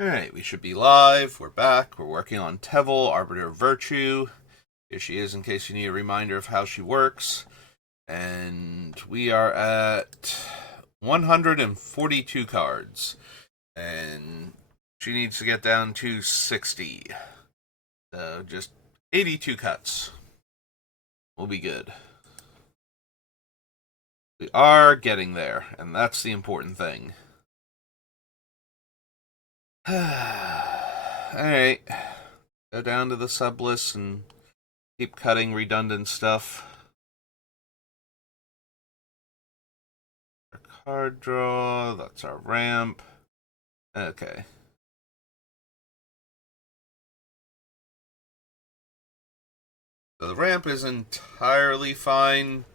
Alright, we should be live. We're back. We're working on Teval, Arbiter of Virtue. Here she is in case you need a reminder of how she works. And we are at 142 cards. And she needs to get down to 60. So just 82 cuts. We'll be good. We are getting there, and that's the important thing. Alright. Go down to the sub list and keep cutting redundant stuff. Our card draw, that's our ramp. Okay. So the ramp is entirely fine.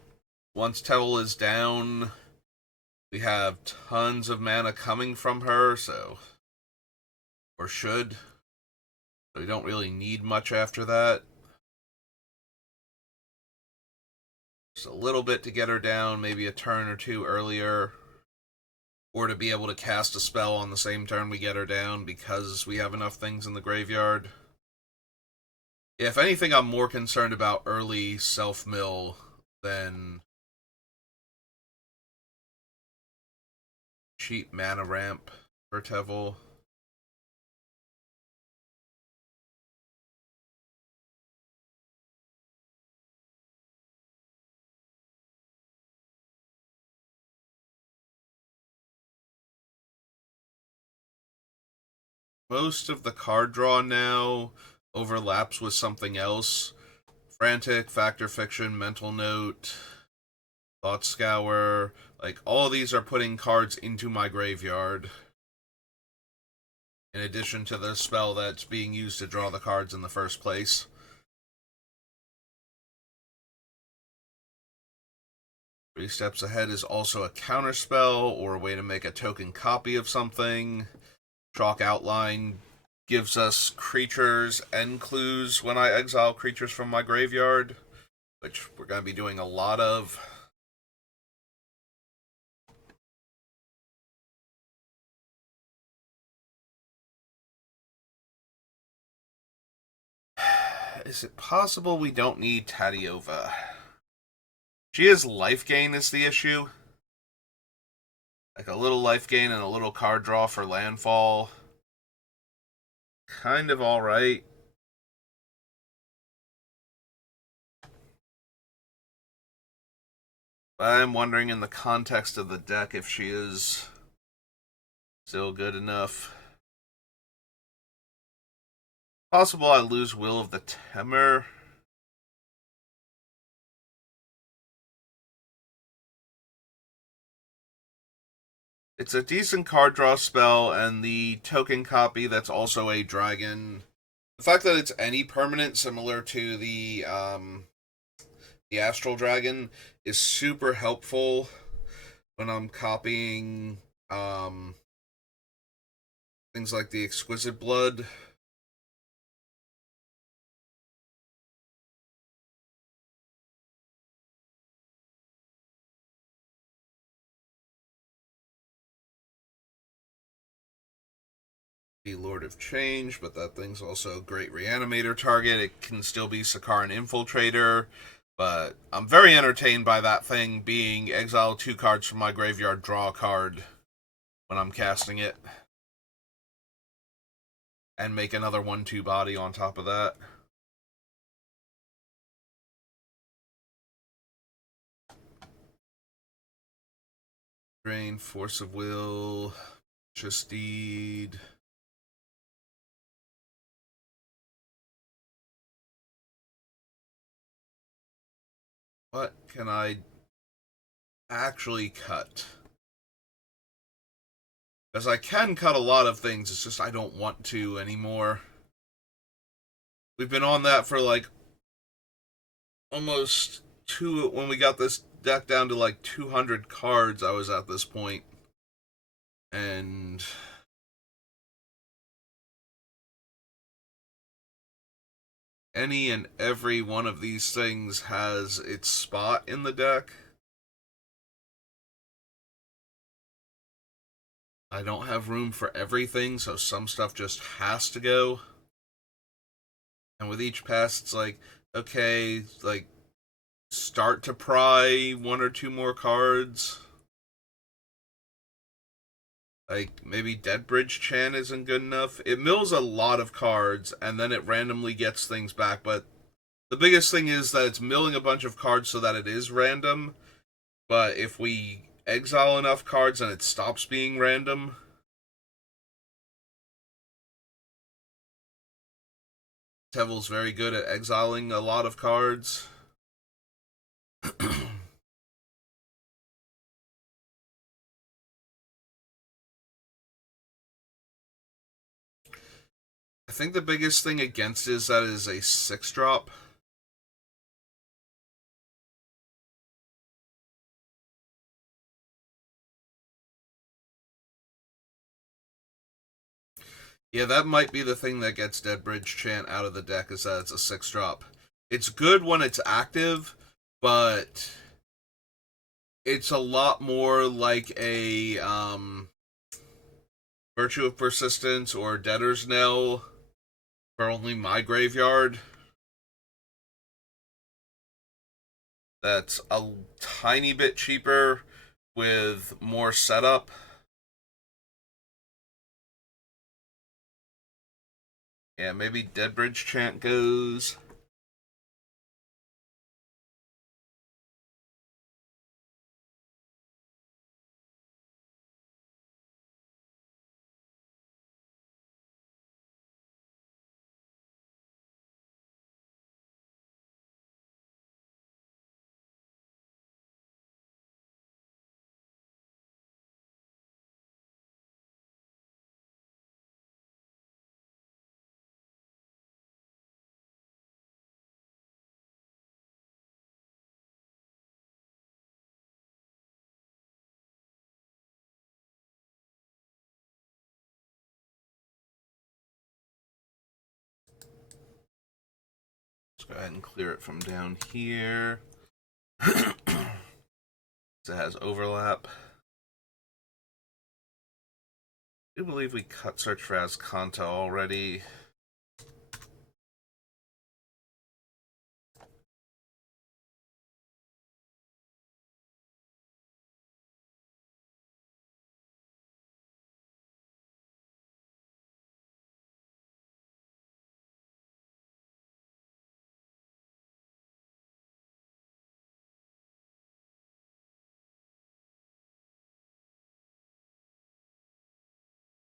Once Teval is down, we have tons of mana coming from her, so... Or should. So we don't really need much after that. Just a little bit to get her down, maybe a turn or two earlier. Or to be able to cast a spell on the same turn we get her down because we have enough things in the graveyard. If anything, I'm more concerned about early self-mill than cheap mana ramp for Teval. Most of the card draw now overlaps with something else. Frantic, Factor Fiction, Mental Note, Thought Scour. Like, all these are putting cards into my graveyard. In addition to the spell that's being used to draw the cards in the first place. Three Steps Ahead is also a counterspell or a way to make a token copy of something. Chalk Outline gives us creatures and clues when I exile creatures from my graveyard, which we're going to be doing a lot of. Is it possible we don't need Tadiova? She has life gain is the issue. Like a little life gain and a little card draw for landfall. Kind of alright. But I'm wondering in the context of the deck if she is still good enough. Possible I lose Will of the Temur. It's a decent card draw spell, and the token copy that's also a dragon. The fact that it's any permanent, similar to the Astral Dragon, is super helpful when I'm copying things like the Exquisite Blood. The Lord of Change, but that thing's also a great reanimator target. It can still be Sakaran Infiltrator, but I'm very entertained by that thing being exile 2 cards from my graveyard, draw a card when I'm casting it. And make another 1/2 body on top of that. Drain, Force of Will, Just Deed. What can I actually cut? Because I can cut a lot of things, it's just I don't want to anymore. We've been on that for like almost two. When we got this deck down to like 200 cards, I was at this point. And any and every one of these things has its spot in the deck. I don't have room for everything, so some stuff just has to go. And with each pass, it's like, okay, like, start to pry one or two more cards. Like, maybe Deadbridge Chan isn't good enough. It mills a lot of cards, and then it randomly gets things back, but the biggest thing is that it's milling a bunch of cards so that it is random, but if we exile enough cards and it stops being random. Teval's very good at exiling a lot of cards. I think the biggest thing against it is that it is a 6-drop. Yeah, that might be the thing that gets Deadbridge Chant out of the deck, is that it's a 6-drop. It's good when it's active, but it's a lot more like a Virtue of Persistence or Debtor's Knell for only my graveyard. That's a tiny bit cheaper with more setup. Yeah, maybe Deadbridge Chant goes. Let's go ahead and clear it from down here. So it has overlap. I do believe we cut Search for Azcanta already.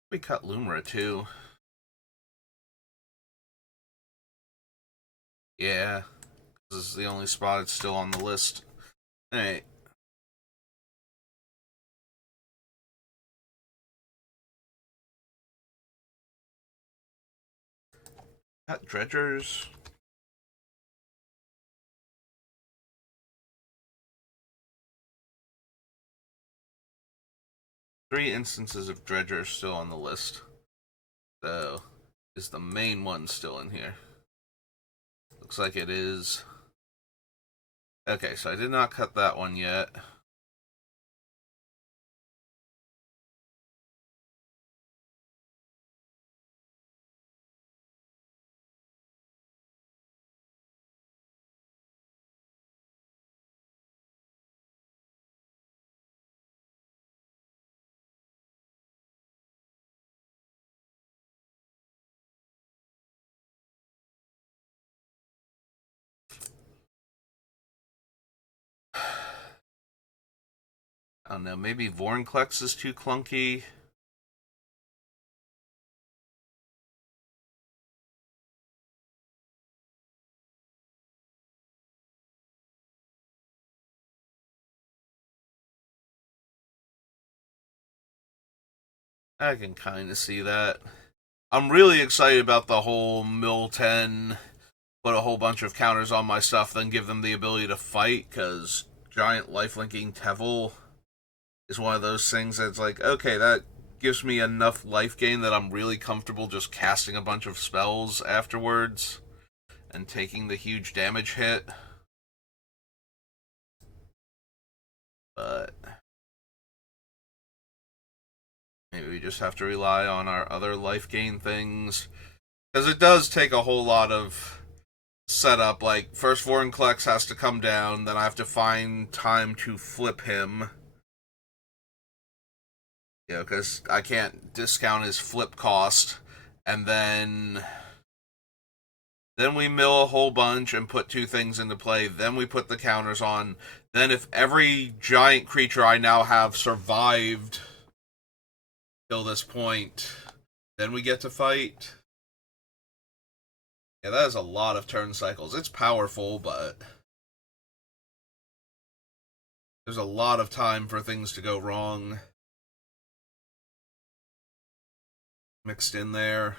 We cut Lumra too. Yeah, this is the only spot it's still on the list. Alright. Got Dredgers. Three instances of Dredger still on the list. So, is the main one still in here? Looks like it is. Okay, so I did not cut that one yet. I don't know, maybe Vorinclex is too clunky. I can kind of see that. I'm really excited about the whole Mill 10, put a whole bunch of counters on my stuff, then give them the ability to fight, because giant lifelinking Teval is one of those things that's like, okay, that gives me enough life gain that I'm really comfortable just casting a bunch of spells afterwards and taking the huge damage hit. But Maybe we just have to rely on our other life gain things. Because it does take a whole lot of setup. Like, first Vorinclex has to come down, then I have to find time to flip him. You know, because I can't discount his flip cost. And then we mill a whole bunch and put 2 things into play. Then we put the counters on. Then if every giant creature I now have survived till this point, then we get to fight. Yeah, that is a lot of turn cycles. It's powerful, but there's a lot of time for things to go wrong mixed in there.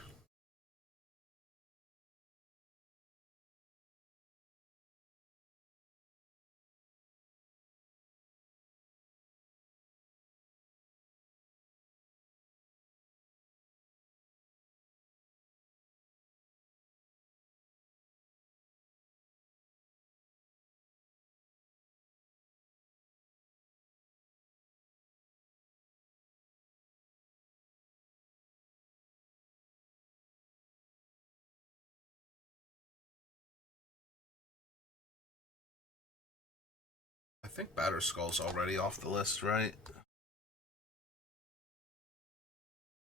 I think Batterskull's already off the list, right?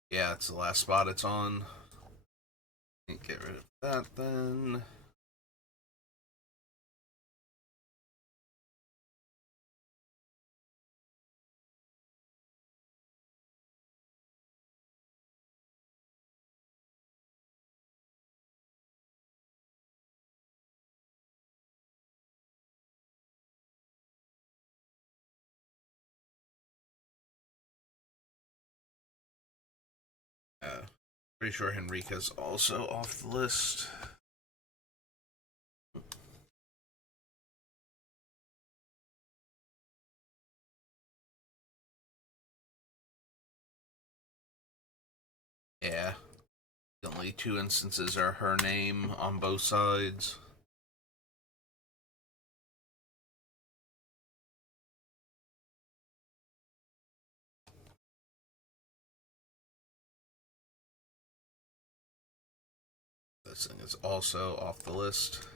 Yeah, it's the last spot it's on. Get rid of that then. Pretty sure Henrica's also off the list. Yeah. The only 2 instances are her name on both sides. This thing is also off the list.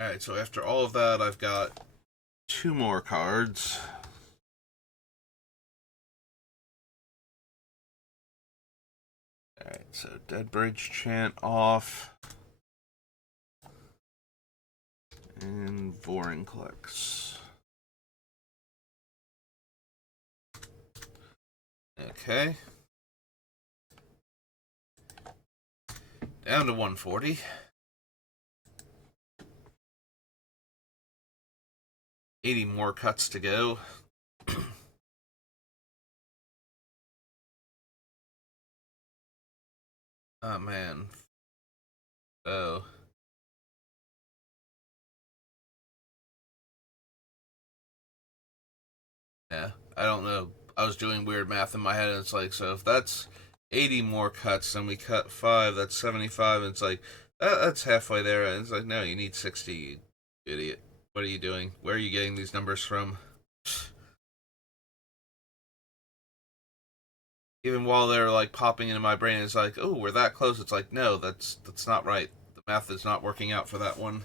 Alright, so after all of that, I've got 2 more cards. Alright, so Dead Bridge Chant off. And Vorinclex. Okay. Down to 140. $80 more cuts to go. Oh, man. Oh. Yeah, I don't know. I was doing weird math in my head, and it's like, so if that's 80 more cuts, and we cut 5, that's 75, and it's like, that's halfway there. And it's like, no, you need 60, you idiot. What are you doing? Where are you getting these numbers from? Even while they're like popping into my brain, it's like, oh, we're that close. It's like, no, that's not right. The math is not working out for that one.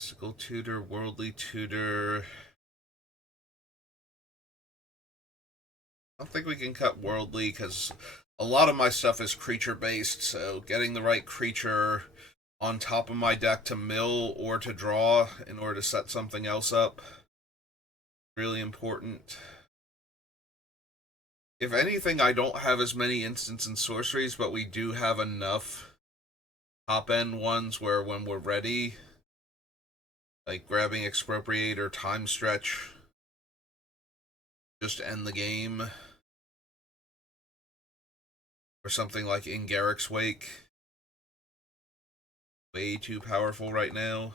Mystical Tutor, Worldly Tutor. I don't think we can cut Worldly because a lot of my stuff is creature based, so getting the right creature on top of my deck to mill or to draw in order to set something else up. Really important. If anything, I don't have as many instants and sorceries, but we do have enough top end ones where when we're ready, like grabbing Expropriate or Time Stretch, just end the game. Or something like in Garrick's Wake. Way too powerful right now.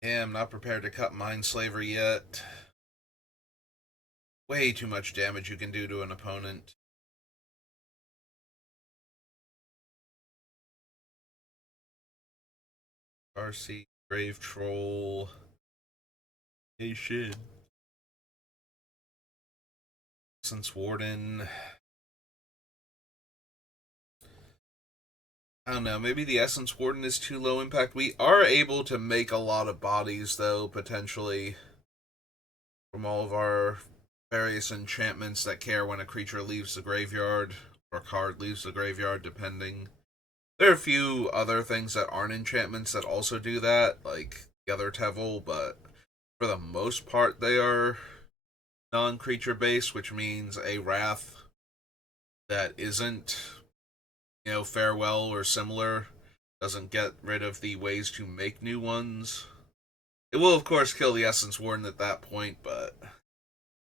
Yeah, I'm not prepared to cut Mindslaver yet. Way too much damage you can do to an opponent. RC, Grave Troll. Hey, shit. Essence Warden. I don't know, maybe the Essence Warden is too low impact. We are able to make a lot of bodies, though, potentially, from all of our various enchantments that care when a creature leaves the graveyard, or a card leaves the graveyard, depending. There are a few other things that aren't enchantments that also do that, like the other Teval, but for the most part, they are non-creature based, which means a Wrath that isn't, Farewell or similar doesn't get rid of the ways to make new ones. It will, of course, kill the Essence Warden at that point, but at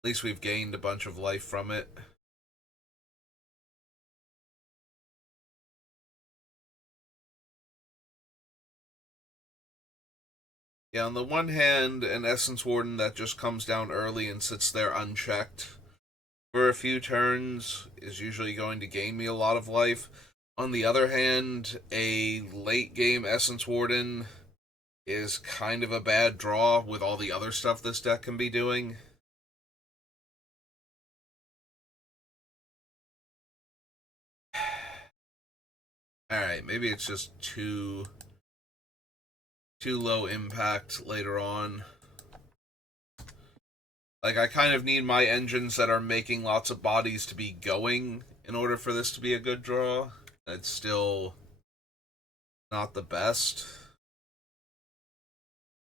least we've gained a bunch of life from it. Yeah, on the one hand, an Essence Warden that just comes down early and sits there unchecked for a few turns is usually going to gain me a lot of life. On the other hand, a late game Essence Warden is kind of a bad draw with all the other stuff this deck can be doing. Alright, maybe it's just too low impact later on. Like, I kind of need my engines that are making lots of bodies to be going in order for this to be a good draw. It's still not the best.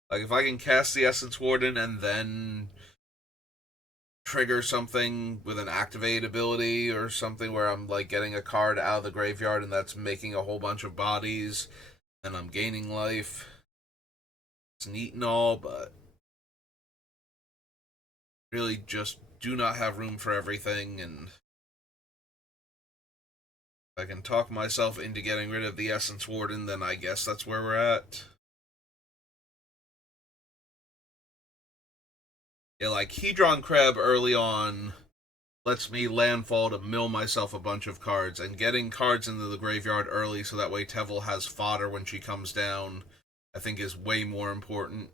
Like, if I can cast the Essence Warden and then trigger something with an activate ability or something where I'm, like, getting a card out of the graveyard and that's making a whole bunch of bodies and I'm gaining life, it's neat and all, but really just do not have room for everything, and if I can talk myself into getting rid of the Essence Warden, then I guess that's where we're at. Yeah, like Hedron Kreb early on lets me landfall to mill myself a bunch of cards, and getting cards into the graveyard early so that way Teval has fodder when she comes down, I think is way more important.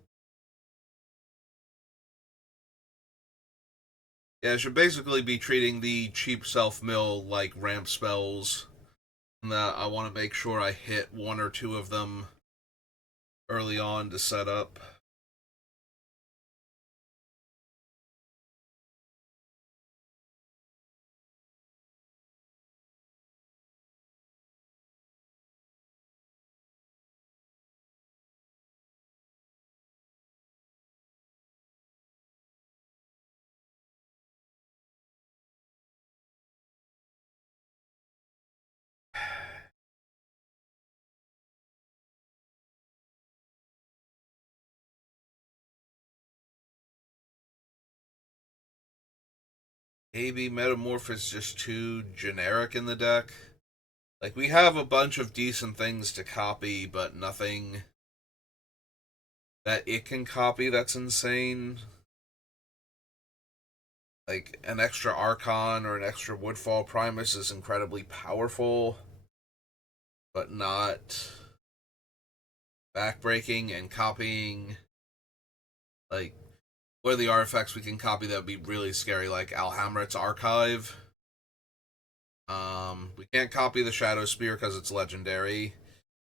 Yeah, I should basically be treating the cheap self-mill like ramp spells, and that I want to make sure I hit one or two of them early on to set up. AB Metamorph is just too generic in the deck. Like, we have a bunch of decent things to copy, but nothing that it can copy that's insane. Like, an extra Archon or an extra Woodfall Primus is incredibly powerful, but not backbreaking. And copying, like, what are the artifacts we can copy that would be really scary? Like Alhamret's Archive. We can't copy the Shadow Spear because it's legendary.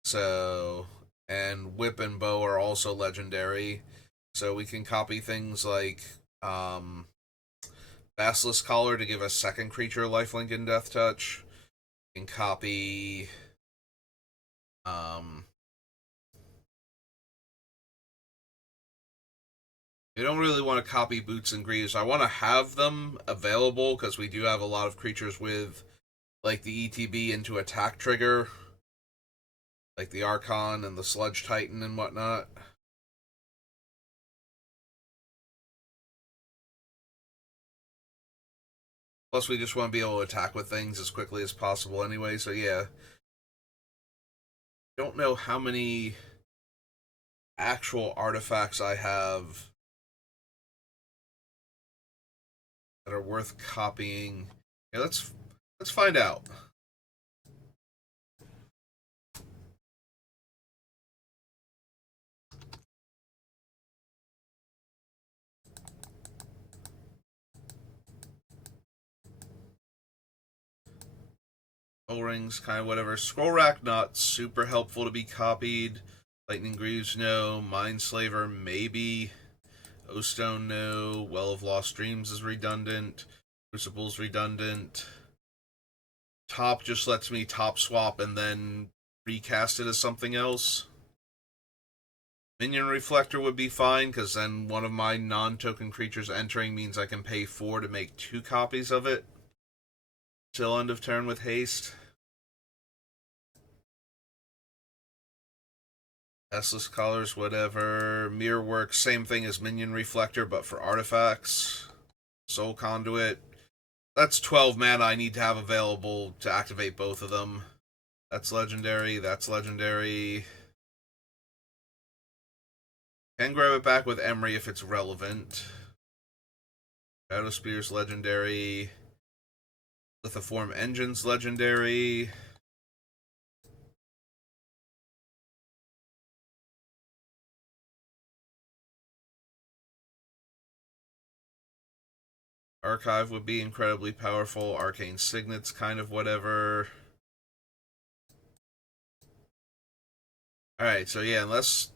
So, and Whip and Bow are also legendary. So we can copy things like Basilisk Collar to give a second creature lifelink and death touch. We can copy we don't really want to copy Boots and Greaves. I want to have them available because we do have a lot of creatures with like the ETB into attack trigger, like the Archon and the Sludge Titan and whatnot. Plus, we just want to be able to attack with things as quickly as possible anyway, so yeah. Don't know how many actual artifacts I have that are worth copying. Yeah, let's find out. O-rings, kind of whatever. Scroll Rack, not super helpful to be copied. Lightning Greaves, no. Mindslaver, maybe. O-Stone, no. Well of Lost Dreams is redundant. Crucible's redundant. Top just lets me top swap and then recast it as something else. Minion Reflector would be fine, because then one of my non-token creatures entering means I can pay 4 to make 2 copies of it. Till end of turn with haste. Essless Collars, whatever. Mirror Work, same thing as Minion Reflector, but for artifacts. Soul Conduit. That's 12 mana I need to have available to activate both of them. That's legendary, that's legendary. Can grab it back with Emery if it's relevant. Shadow Spear's legendary. Lithoform Engine's legendary. Archive would be incredibly powerful. Arcane Signet's kind of whatever. Alright, so yeah, unless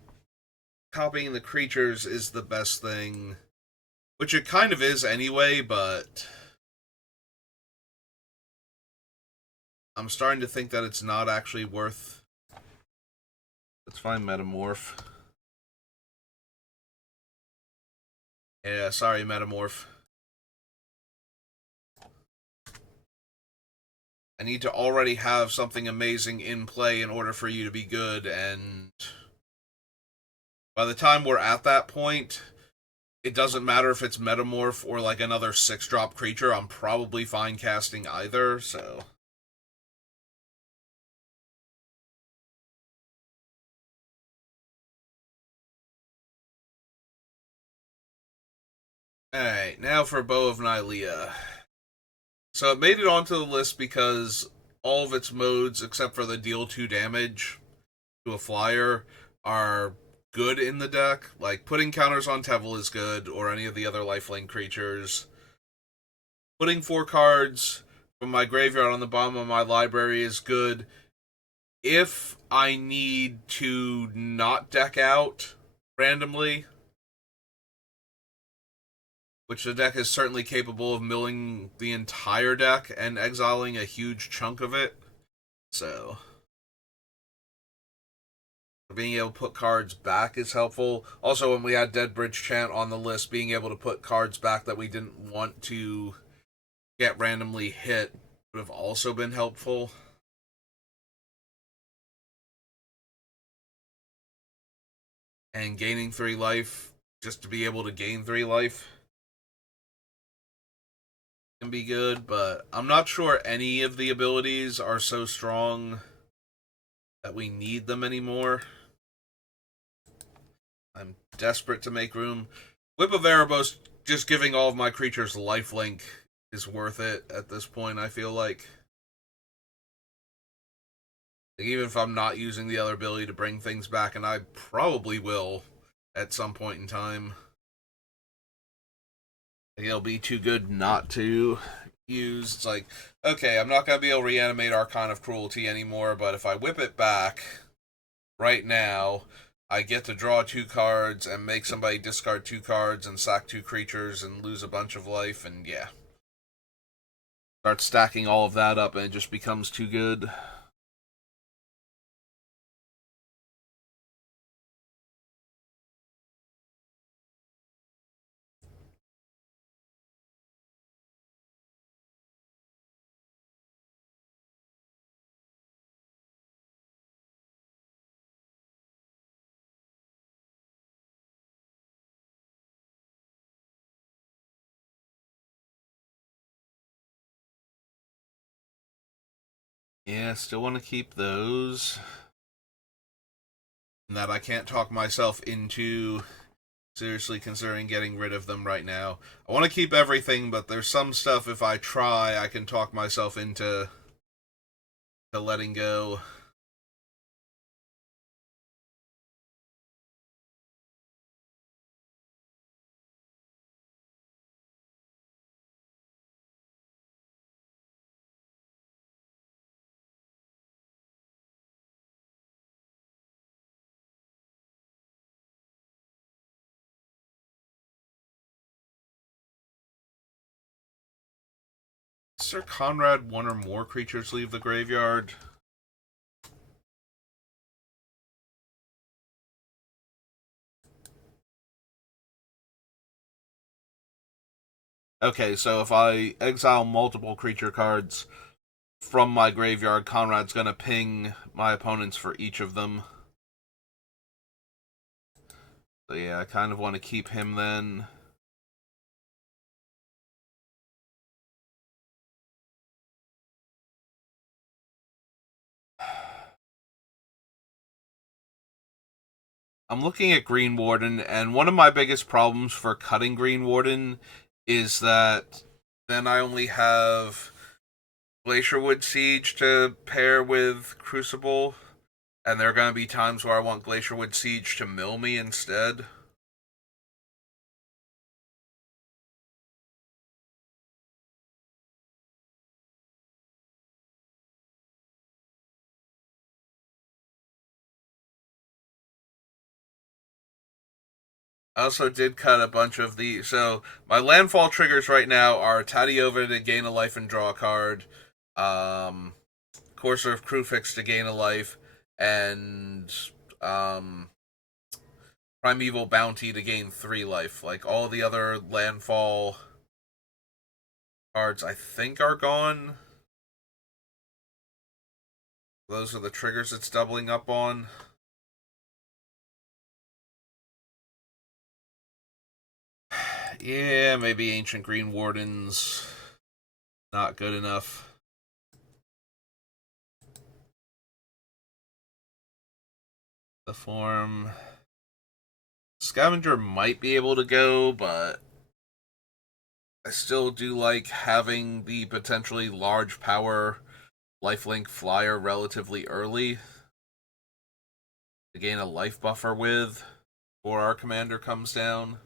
copying the creatures is the best thing, which it kind of is anyway, but I'm starting to think that it's not actually worth. Let's find Metamorph. Yeah, sorry, Metamorph. I need to already have something amazing in play in order for you to be good, and by the time we're at that point, it doesn't matter if it's Metamorph or like another 6-drop creature. I'm probably fine casting either, so. Alright, now for Bow of Nylea. So it made it onto the list because all of its modes, except for the deal 2 damage to a flyer, are good in the deck. Like, putting counters on Teval is good, or any of the other lifelink creatures. Putting 4 cards from my graveyard on the bottom of my library is good if I need to not deck out randomly, which the deck is certainly capable of milling the entire deck and exiling a huge chunk of it. So, being able to put cards back is helpful. Also, when we had Dead Bridge Chant on the list, being able to put cards back that we didn't want to get randomly hit would have also been helpful. And gaining 3 life, just to be able to gain 3 life, can be good, but I'm not sure any of the abilities are so strong that we need them anymore. I'm desperate to make room. Whip of Erebos just giving all of my creatures lifelink is worth it at this point, I feel like. Even if I'm not using the other ability to bring things back, and I probably will at some point in time. It'll be too good not to use. It's like, okay, I'm not going to be able to reanimate Archon of Cruelty anymore, but if I whip it back right now, I get to draw 2 cards and make somebody discard 2 cards and sack 2 creatures and lose a bunch of life, and yeah. Start stacking all of that up and it just becomes too good. Yeah, still want to keep those. And that I can't talk myself into seriously considering getting rid of them right now. I want to keep everything, but there's some stuff if I try, I can talk myself into letting go. Sir Conrad, one or more creatures leave the graveyard. Okay, so if I exile multiple creature cards from my graveyard, Conrad's gonna ping my opponents for each of them. So yeah, I kind of want to keep him then. I'm looking at Green Warden, and one of my biggest problems for cutting Green Warden is that then I only have Glacierwood Siege to pair with Crucible, and there are going to be times where I want Glacierwood Siege to mill me instead. I also did cut a bunch of the. So, my landfall triggers right now are Tadiova to gain a life and draw a card, Courser of Crewfix to gain a life, and um, Primeval Bounty to gain 3 life. Like, all the other landfall cards, I think, are gone. Those are the triggers it's doubling up on. Yeah, maybe Ancient Green Wardens. Not good enough. The form. Scavenger might be able to go, but I still do like having the potentially large power lifelink flyer relatively early to gain a life buffer with before our commander comes down.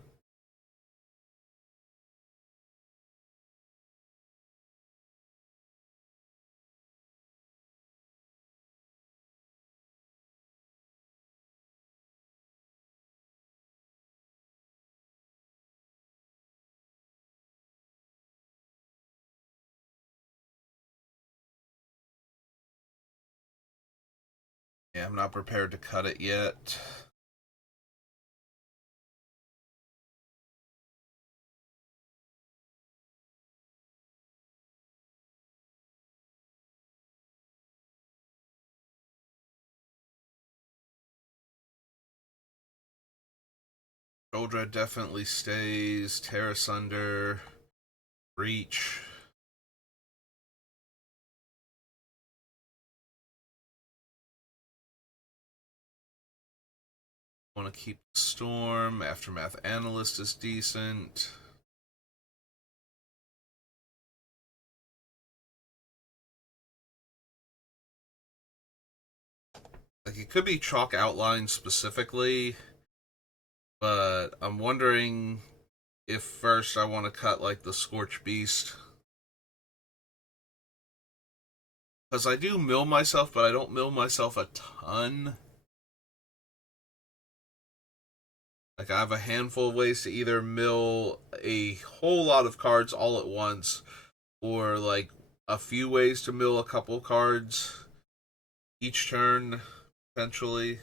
Yeah, I'm not prepared to cut it yet. Goldred definitely stays. Terra Sunder. Reach. Want to keep Storm. Aftermath Analyst is decent. Like, it could be chalk outline specifically, but I'm wondering if first I want to cut, like, the Scorch Beast. Because I do mill myself, but I don't mill myself a ton. Like, I have a handful of ways to either mill a whole lot of cards all at once, or, like, a few ways to mill a couple cards each turn, potentially.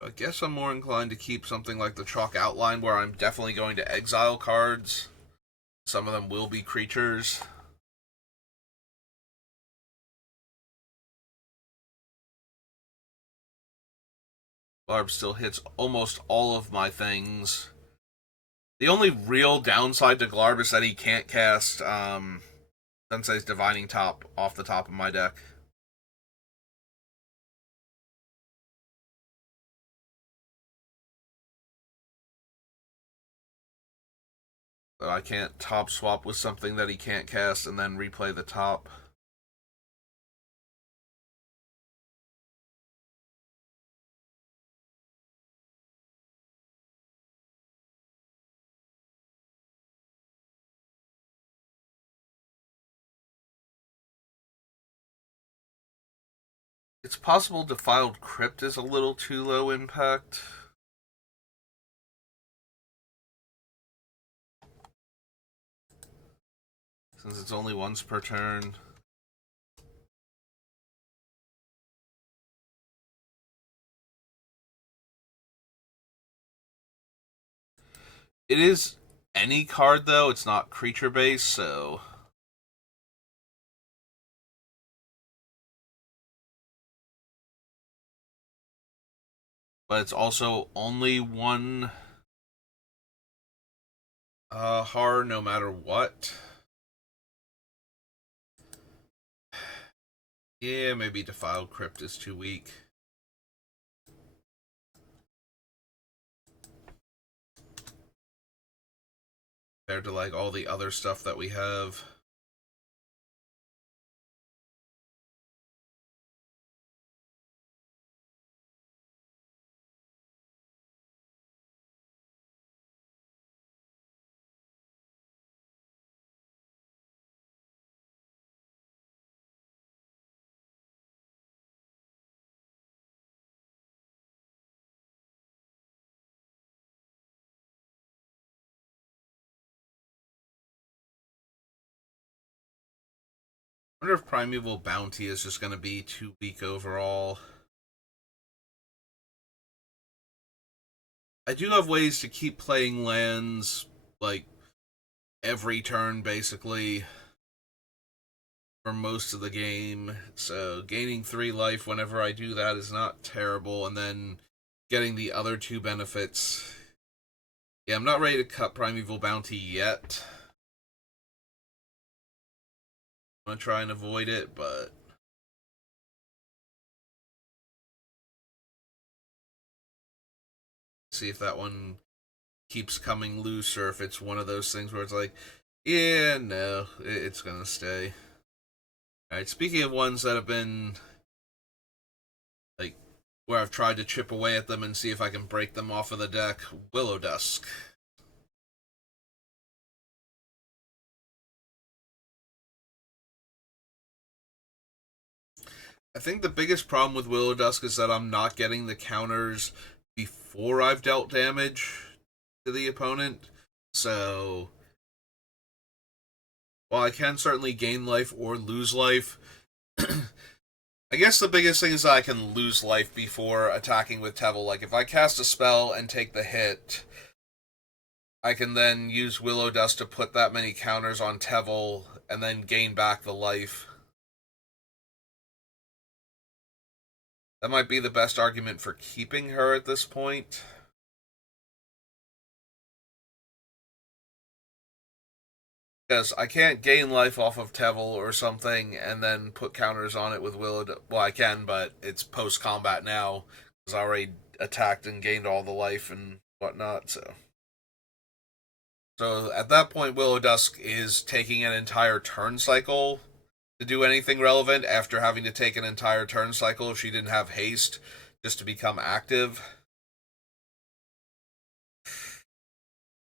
I guess I'm more inclined to keep something like the chalk outline, where I'm definitely going to exile cards. Some of them will be creatures. Barb still hits almost all of my things. The only real downside to Glarb is that he can't cast Sensei's Divining Top off the top of my deck. So I can't top swap with something that he can't cast and then replay the top. It's possible Defiled Crypt is a little too low impact. Since it's only once per turn. It is any card, though. It's not creature-based, so... But it's also only one horror no matter what. Yeah, maybe Defiled Crypt is too weak. Compared to, like, all the other stuff that we have. I wonder if Primeval Bounty is just going to be too weak overall. I do have ways to keep playing lands, like, every turn, basically, for most of the game. So gaining 3 life whenever I do that is not terrible, and then getting the other 2 benefits. Yeah, I'm not ready to cut Primeval Bounty yet. I'm going to try and avoid it, but... see if that one keeps coming loose, or if it's one of those things where it's like, yeah, no, it's gonna stay. Alright, speaking of ones that have been, like, where I've tried to chip away at them and see if I can break them off of the deck, Willow Dusk. I think the biggest problem with Willow Dusk is that I'm not getting the counters before I've dealt damage to the opponent. So, while I can certainly gain life or lose life, I guess the biggest thing is that I can lose life before attacking with Teval. Like, if I cast a spell and take the hit, I can then use Willow Dust to put that many counters on Teval and then gain back the life. That might be the best argument for keeping her at this point. Because I can't gain life off of Teval or something and then put counters on it with Willow. Well, I can, but it's post-combat now. Because I already attacked and gained all the life and whatnot, so... So at that point, Willow Dusk is taking an entire turn cycle to do anything relevant after having to take an entire turn cycle if she didn't have haste just to become active.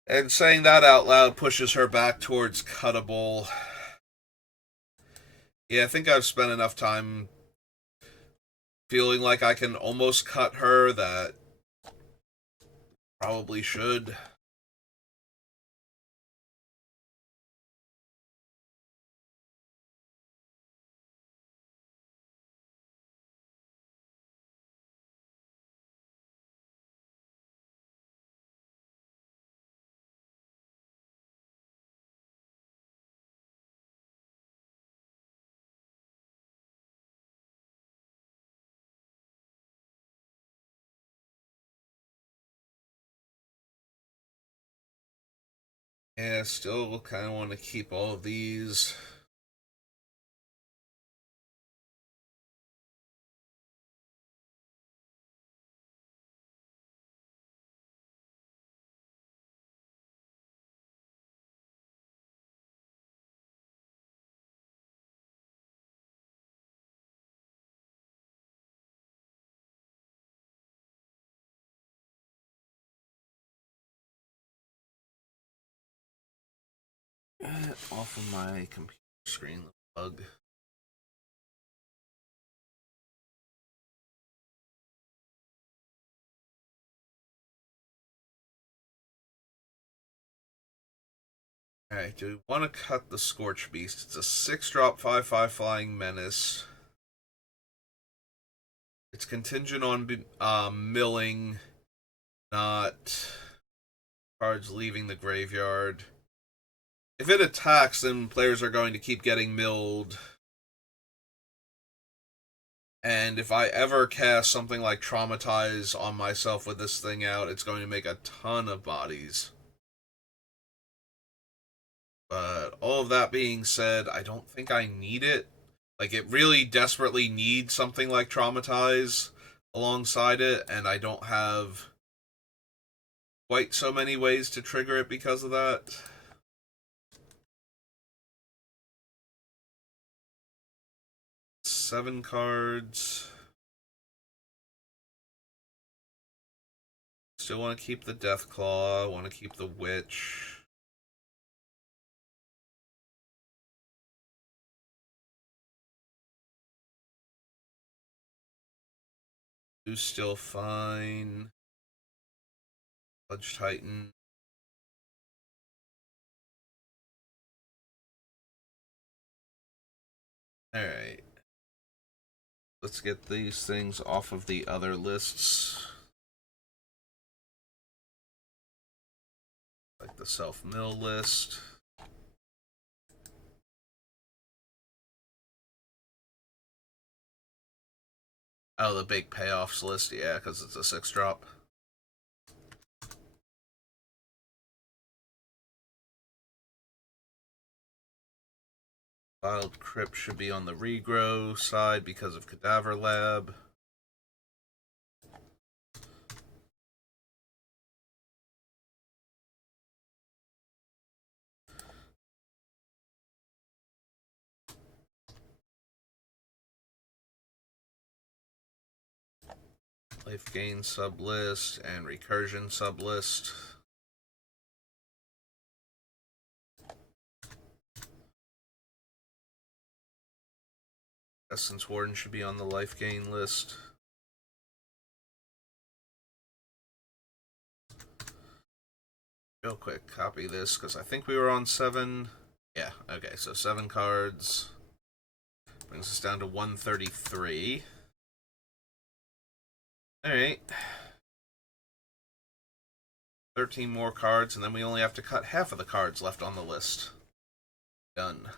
And saying that out loud pushes her back towards cuttable. Yeah, I think I've spent enough time feeling like I can almost cut her that probably should. Yeah, still kind of want to keep all of these. Off of my computer screen, the bug. Alright, do we want to cut the Scorch Beast? It's a 6-drop 5/5 Flying Menace. It's contingent on milling, not cards leaving the graveyard. If it attacks, then players are going to keep getting milled. And if I ever cast something like Traumatize on myself with this thing out, it's going to make a ton of bodies. But all of that being said, I don't think I need it. Like, it really desperately needs something like Traumatize alongside it, and I don't have quite so many ways to trigger it because of that. Seven cards. Still want to keep the Deathclaw. Want to keep the Witch. Who's still fine? Sludge Titan. Alright. Let's get these things off of the other lists. Like the self-mill list. Oh, the big payoffs list, yeah, because it's a 6-drop. Wild Crypt should be on the regrow side because of Cadaver Lab. Life Gain sublist and Recursion sublist. Essence Warden should be on the Life Gain list. Real quick, copy this because I think we were on 7. Yeah, okay, so 7 cards. Brings us down to 133. Alright. 13 more cards, and then we only have to cut half of the cards left on the list. Done.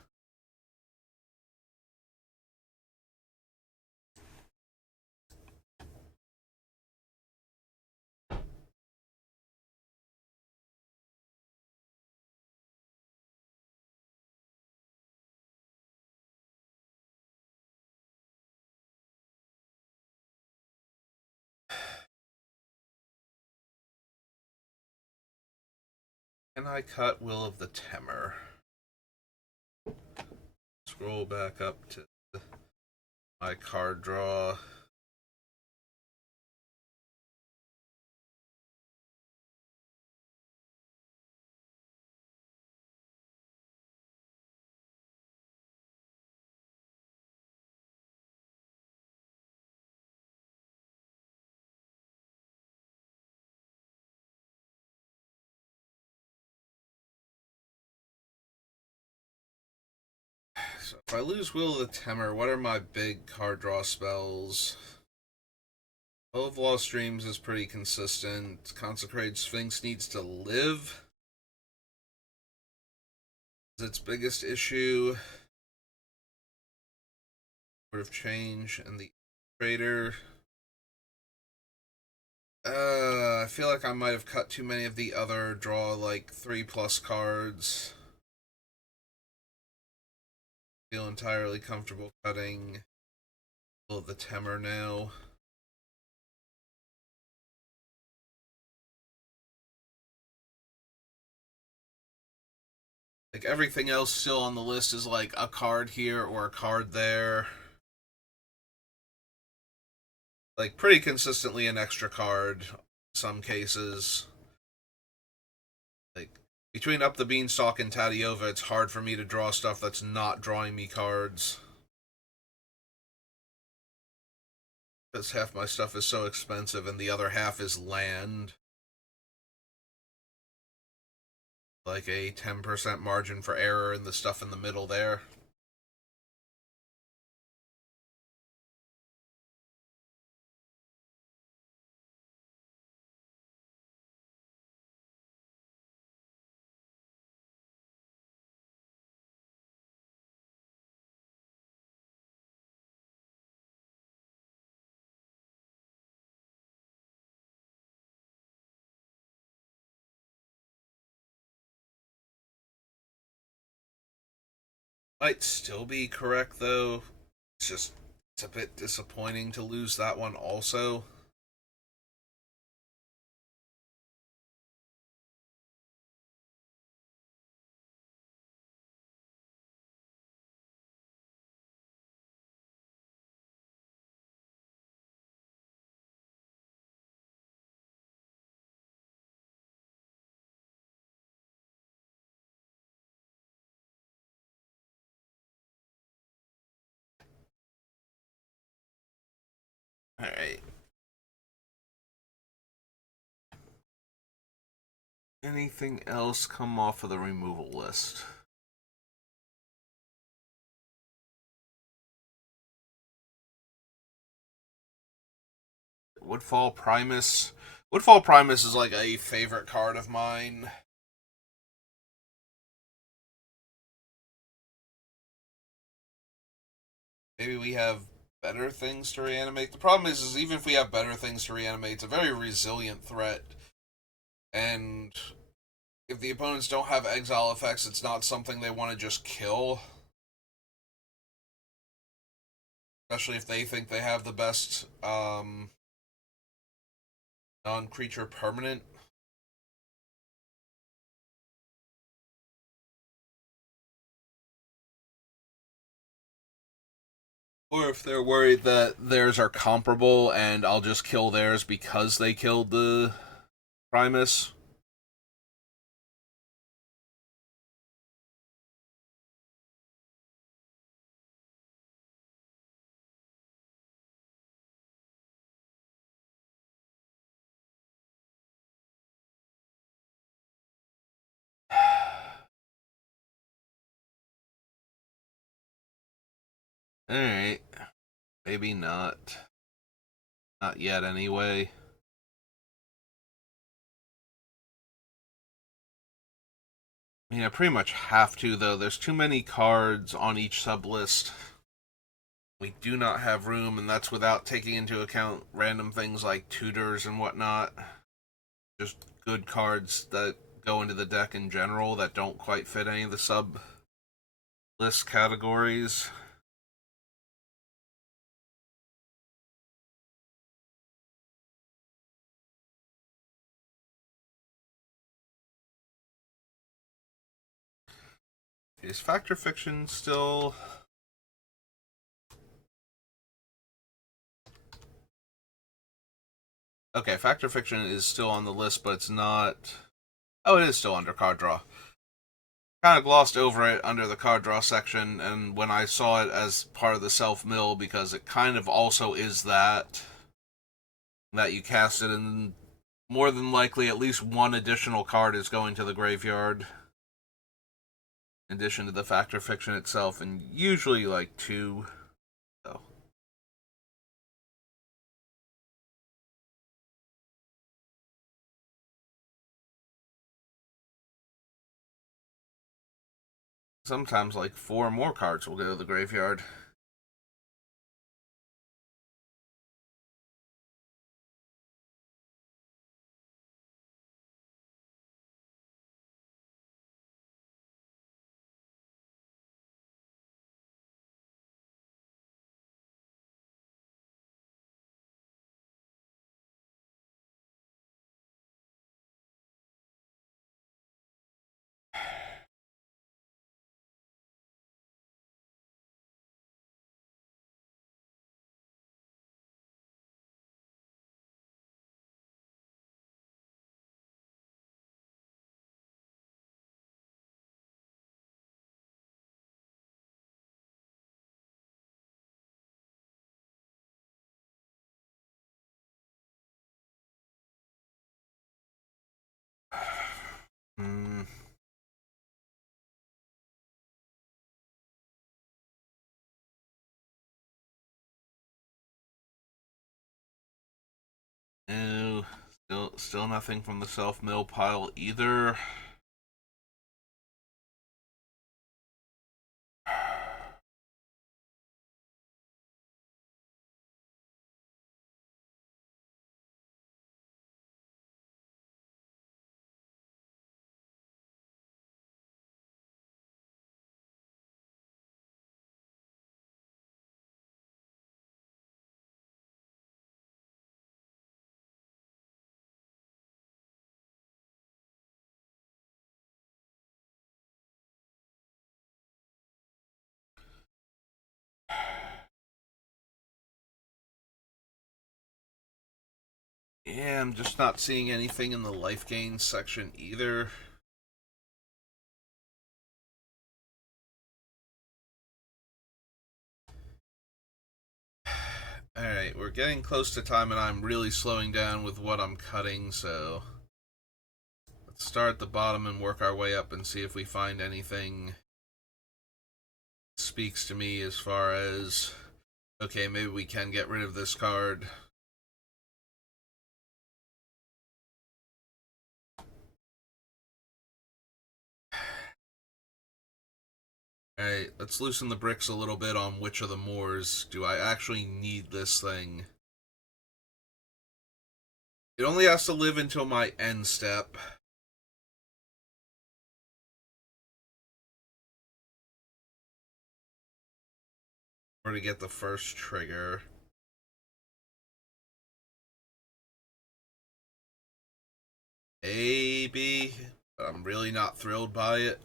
Can I cut Will of the Temmer? scroll back up to my card draw. So if I lose Will of the Temor, what are my big card draw spells? Will of Lost Dreams is pretty consistent. Consecrated Sphinx needs to live. Is its biggest issue. Sort of change and the Trader. I feel like I might have cut too many of the other draw like 3+ cards. Feel entirely comfortable cutting Will of the Temor now. Like everything else still on the list is like a card here or a card there. Like pretty consistently an extra card in some cases. Like between Up the Beanstalk and Tadiova, it's hard for me to draw stuff that's not drawing me cards. Because half my stuff is so expensive and the other half is land. Like a 10% margin for error in the stuff in the middle there. Might still be correct though. It's a bit disappointing to lose that one also. Alright. Anything else come off of the removal list? Woodfall Primus. Woodfall Primus is like a favorite card of mine. Maybe we have better things to reanimate. The problem is even if we have better things to reanimate, it's a very resilient threat. And if the opponents don't have exile effects, it's not something they want to just kill. Especially if they think they have the best non-creature permanent. Or if they're worried that theirs are comparable and I'll just kill theirs because they killed the Primus. Alright. Maybe not. Not yet, anyway. I mean, I pretty much have to, though. There's too many cards on each sub-list. We do not have room, and that's without taking into account random things like tutors and whatnot. Just good cards that go into the deck in general that don't quite fit any of the sub-list categories. Is Fact or Fiction still Okay, Factor Fiction is still on the list, but it's not. Oh, it is still under card draw. Kind of glossed over it under the card draw section, and when I saw it as part of the self mill, because it kind of also is that you cast it, and more than likely at least one additional card is going to the graveyard, in addition to the Factor Fiction itself, and usually like two. So. Sometimes like four more cards will go to the graveyard. Hmm. No, still nothing from the self mill pile either. Yeah, I'm just not seeing anything in the life gain section either. Alright, we're getting close to time and I'm really slowing down with what I'm cutting, so let's start at the bottom and work our way up and see if we find anything that speaks to me as far as, okay, maybe we can get rid of this card. Alright, let's loosen the bricks a little bit on which of the moors do I actually need this thing. It only has to live until my end step. Or to get the first trigger. Maybe. But I'm really not thrilled by it.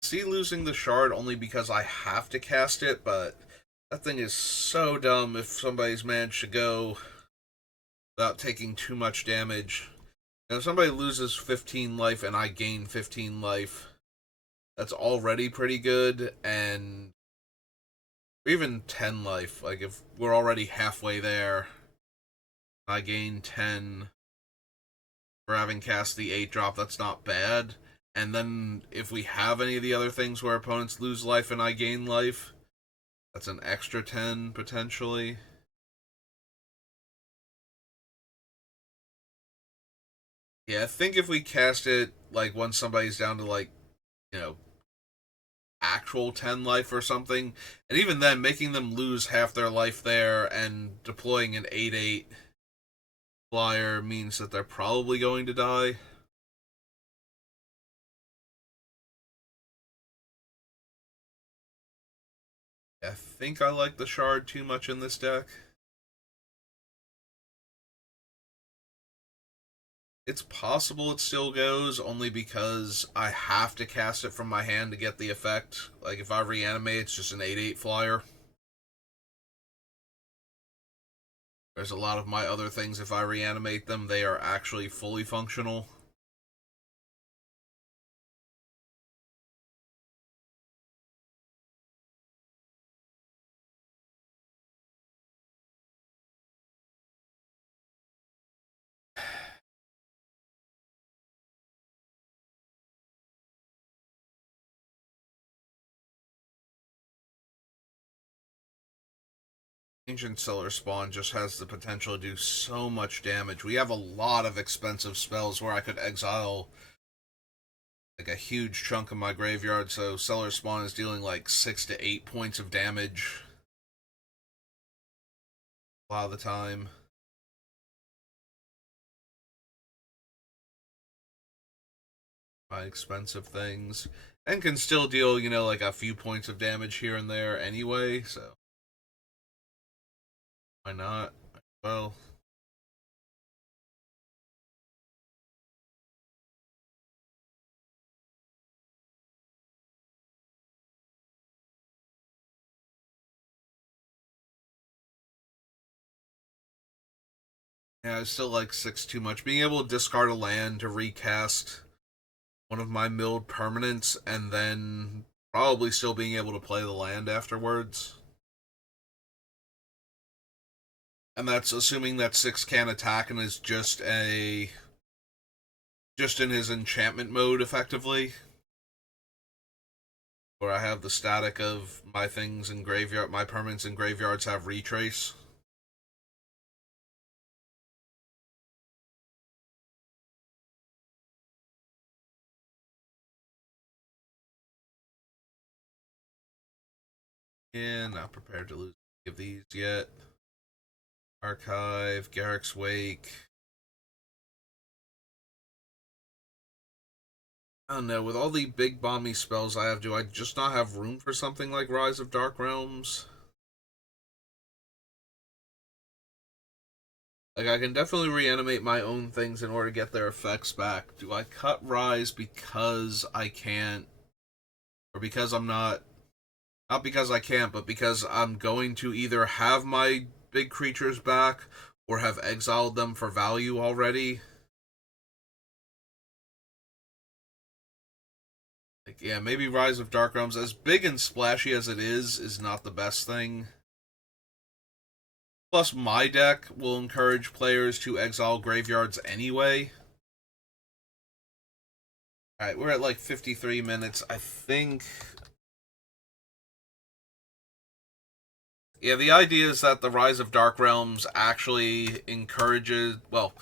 See losing the shard only because I have to cast it, but that thing is so dumb if somebody's managed to go without taking too much damage. And if somebody loses 15 life and I gain 15 life, that's already pretty good, and even 10 life. Like, if we're already halfway there, I gain 10 for having cast the 8 drop, that's not bad. And then if we have any of the other things where opponents lose life and I gain life, that's an extra 10 potentially. Yeah, I think if we cast it like once somebody's down to like, you know, actual 10 life or something, and even then making them lose half their life there and deploying an 8/8 flyer means that they're probably going to die. I think I like the shard too much in this deck. It's possible it still goes, only because I have to cast it from my hand to get the effect. Like, if I reanimate, it's just an 8/8 flyer. There's a lot of my other things, if I reanimate them, they are actually fully functional. Ancient Cellar Spawn just has the potential to do so much damage. We have a lot of expensive spells where I could exile like a huge chunk of my graveyard, so Cellar Spawn is dealing like 6 to 8 points of damage a lot of the time. My expensive things. And can still deal, like a few points of damage here and there anyway, so why not? Well, yeah, I still like 6 too much. Being able to discard a land to recast one of my milled permanents and then probably still being able to play the land afterwards. And that's assuming that 6 can attack and is just in his enchantment mode effectively. Where I have the static of my things in graveyard, my permanents in graveyards have retrace. Yeah, not prepared to lose any of these yet. Archive, Garrick's Wake. I don't know, with all the big bomby spells I have, do I just not have room for something like Rise of Dark Realms? Like, I can definitely reanimate my own things in order to get their effects back. Do I cut Rise because I can't, or because I'm not? Not because I can't, but because I'm going to either have my big creatures back or have exiled them for value already. Like, yeah, maybe Rise of Dark Realms, as big and splashy as it is not the best thing. Plus, my deck will encourage players to exile graveyards anyway. Alright, we're at like 53 minutes. I think. Yeah, the idea is that the Rise of Dark Realms actually encourages. Well,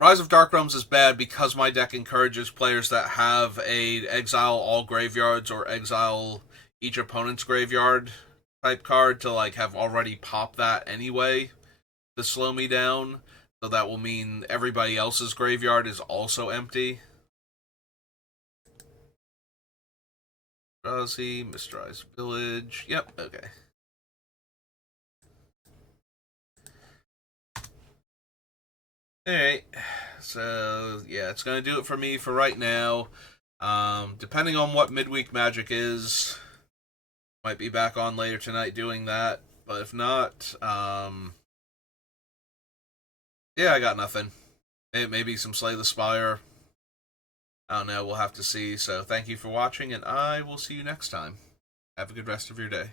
Rise of Dark Realms is bad because my deck encourages players that have a exile all graveyards or exile each opponent's graveyard type card to like have already popped that anyway to slow me down. So that will mean everybody else's graveyard is also empty. Drowsy, Misterized Village. Yep, okay. Alright. So, yeah, it's going to do it for me for right now. Depending on what midweek magic is, might be back on later tonight doing that. But if not, yeah, I got nothing. Maybe some Slay the Spire. I don't know. We'll have to see. So thank you for watching, and I will see you next time. Have a good rest of your day.